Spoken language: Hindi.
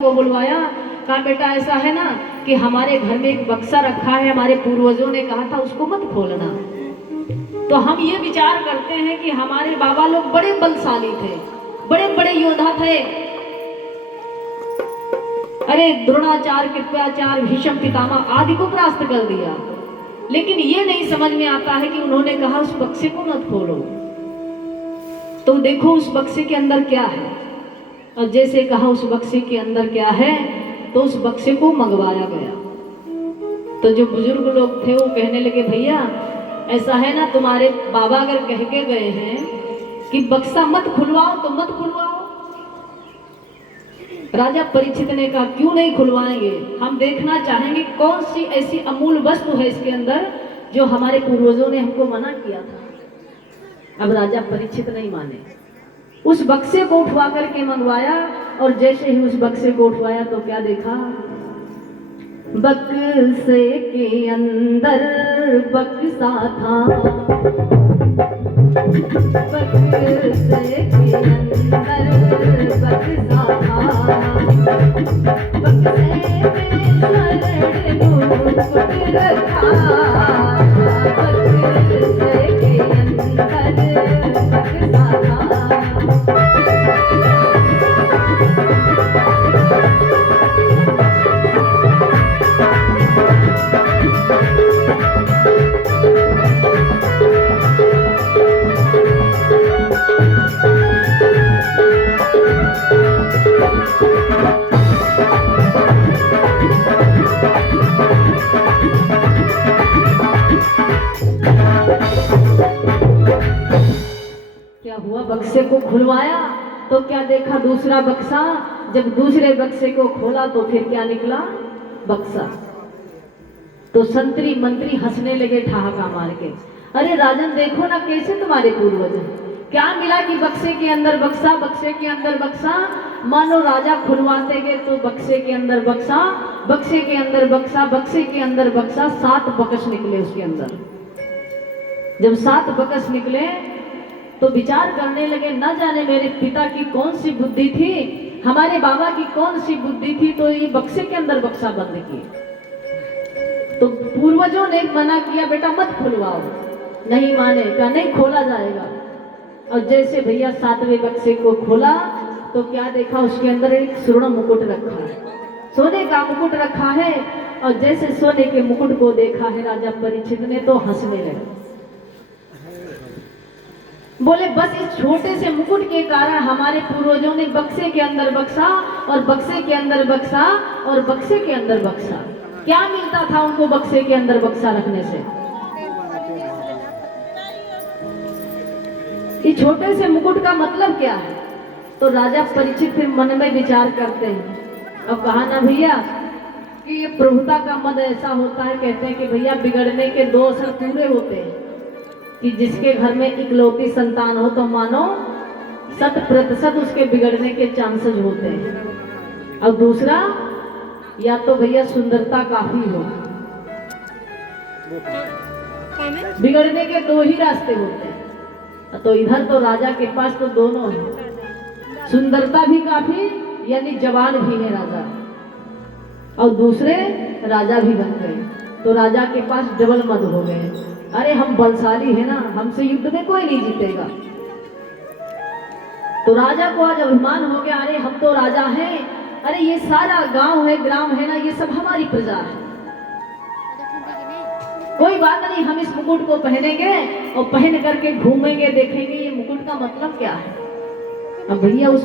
को बुलवाया, कहा बेटा ऐसा है ना कि हमारे घर में एक बक्सा रखा है, हमारे पूर्वजों ने कहा था उसको मत खोलना। तो हम ये विचार करते हैं कि हमारे बाबा लोग बड़े बलशाली थे, बड़े बड़े योद्धा थे। अरे द्रोणाचार्य, कृपाचार्य, भीष्म पितामह आदि को परास्त कर दिया, लेकिन ये नहीं समझ में आता है कि उन्होंने कहा उस बक्से को मत खोलो। तो देखो उस बक्से के अंदर क्या है, और जैसे कहा उस बक्से के अंदर क्या है, तो उस बक्से को मंगवाया गया। तो जो बुजुर्ग लोग थे वो कहने लगे, भैया ऐसा है ना, तुम्हारे बाबा अगर कह के गए हैं कि बक्सा मत खुलवाओ तो मत खुलवाओ। राजा परीक्षित ने कहा क्यों नहीं खुलवाएंगे, हम देखना चाहेंगे कौन सी ऐसी अमूल वस्तु है इसके अंदर जो हमारे पूर्वजों ने हमको मना किया था। अब राजा परीक्षित नहीं माने, उस बक्से को उठवा करके मंगवाया, और जैसे ही उस बक्से को उठवाया तो क्या देखा, बक्से के अंदर बक्सा था, बक्से के अंदर बक्सा था, बक्से में स्वर्ण मुकुट रखा, बक्से के अंदर बक्सा था। क्या हुआ, बक्से को खुलवाया तो क्या देखा, दूसरा बक्सा। जब दूसरे बक्से को खोला तो फिर क्या निकला, बक्सा। तो संतरी मंत्री हंसने लगे ठहाका मार के, अरे राजन देखो ना कैसे तुम्हारे पूर्वज हैं, क्या मिला कि बक्से के अंदर बक्सा, बक्से के अंदर बक्सा। मानो राजा खुलवाते गए तो बक्से के अंदर बक्सा, बक्से के अंदर बक्सा, बक्से के अंदर बक्सा, 7 बकस निकले उसके अंदर। जब 7 बकस निकले तो विचार करने लगे, न जाने मेरे पिता की कौन सी बुद्धि थी, हमारे बाबा की कौन सी बुद्धि थी, तो ये बक्से के अंदर बक्सा बंद किए। तो पूर्वजों ने मना किया, बेटा मत खुलवाओ, नहीं माने, क्या नहीं खोला जाएगा। और जैसे भैया 7वें बक्से को खोला तो क्या देखा, उसके अंदर एक स्वर्ण मुकुट रखा है, सोने का मुकुट रखा है। और जैसे सोने के मुकुट को देखा है राजा परीक्षित ने तो हंसने लगा, बोले बस इस छोटे से मुकुट के कारण हमारे पूर्वजों ने बक्से के अंदर बक्सा, और बक्से के अंदर बक्सा, और बक्से के अंदर बक्सा। क्या मिलता था उनको बक्से के अंदर बक्सा रखने से, इस छोटे से मुकुट का मतलब क्या है। तो राजा परीक्षित फिर मन में विचार करते हैं, और कहा ना भैया कि ये प्रभुता का मद ऐसा होता है, कहते हैं कि भैया बिगड़ने के 2 असर पूरे होते हैं, कि जिसके घर में इकलौती संतान हो तो मानो 100% उसके बिगड़ने के चांसेस होते हैं। और दूसरा, या तो भैया सुंदरता काफी हो, बिगड़ने के 2 ही रास्ते होते हैं। तो इधर तो राजा के पास तो दोनों है, सुंदरता भी काफी यानी जवान भी है राजा, और दूसरे राजा भी बन गए, तो राजा के पास डबल मद हो गए। अरे हम बलशाली है ना, हमसे युद्ध में कोई नहीं जीतेगा। तो राजा को आज अभिमान हो गया, अरे हम तो राजा हैं, अरे ये सारा गांव है, ग्राम है ना, ये सब हमारी प्रजा है, कोई बात नहीं, हम इस मुकुट को पहनेंगे और पहन करके घूमेंगे, देखेंगे ये मुकुट का मतलब क्या है। अब भैया उस